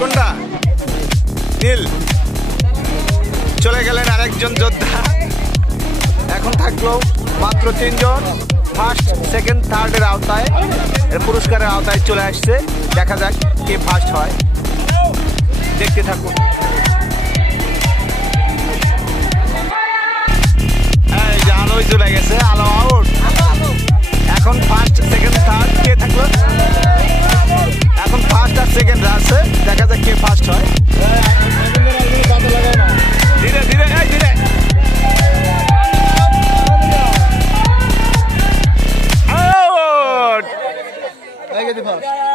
কোনটা নীল চলে গেলেন আরেকজন যোদ্ধা। এখন থাকলো মাত্র 3 জন ফার্স্ট সেকেন্ড থার্ডের আওতায়, পুরস্কারের আওতায় চলে আসছে। দেখা যাক কে ফার্স্ট হয়, দেখতে থাকুন। এই যে আলোই চলে গেছে, আলো আউট। এখন ফার্স্ট সেকেন্ড থার্ড কে থাকলো? এখন ফার্স্ট আর সেকেন্ড আছে, দেখা যাক কে ফার্স্ট হয়। ধীরে ধীরে এই ধীরে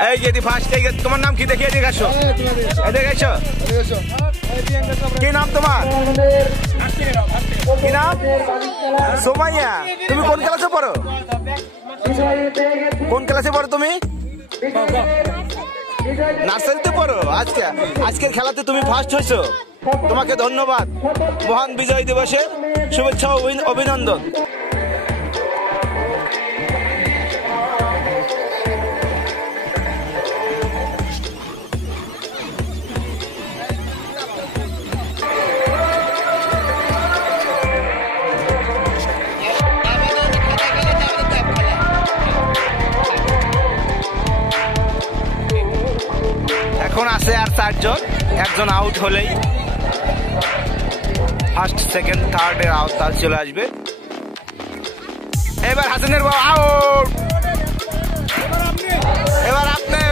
এই গেদি ফার্স্ট। তোমার নাম কি? দেখি এদিকে আসো, এদিকে আসো। কি নাম তোমার? কি নাম? সোমাইয়া। তুমি কোন ক্লাসে পড়ো? কোন ক্লাসে পড়ো তুমি? নার্সারিতে পড়ো। আচ্ছা, আজকের খেলাতে তুমি ফার্স্ট হয়েছো, তোমাকে ধন্যবাদ। মহান বিজয় দিবসের শুভেচ্ছা ও অভিনন্দন। এখন আছে আর 4 জন, একজন আউট হলেই ফার্স্ট সেকেন্ড থার্ডের আওতা চলে আসবে। এবার হাসানের বাবু আউট। এবার আপনি,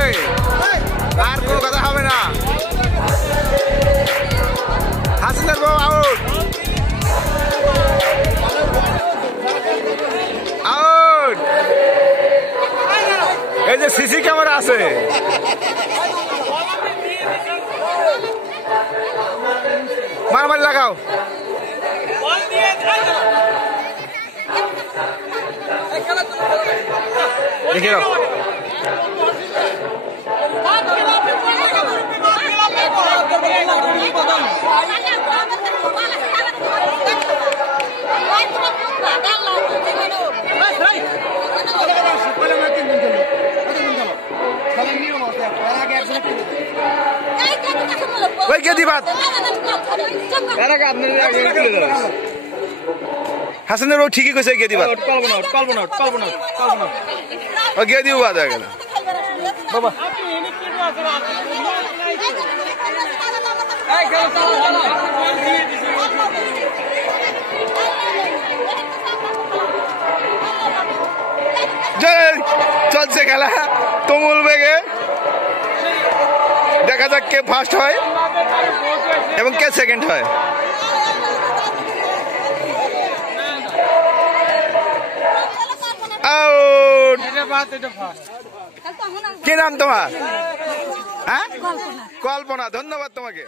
আর কোনো কথা হবে না। হাসানের বাবু আউট, আউট। এই যে সিসি ক্যামেরা আছে, মারামারি লাগাও। দেখে নাও। ওই কে দিবাত হাসানের বাবু ঠিকই কইছে, কে দিবাত ও কে দিব বাদ হয়ে গেল বাবা। চলছে খেলা তুমুল বেগে, দেখা যাক কে ফার্স্ট হয় এবং কে সেকেন্ড হয়। আউট। কি নাম তোমার? হ্যাঁ, কল্পনা। ধন্যবাদ তোমাকে।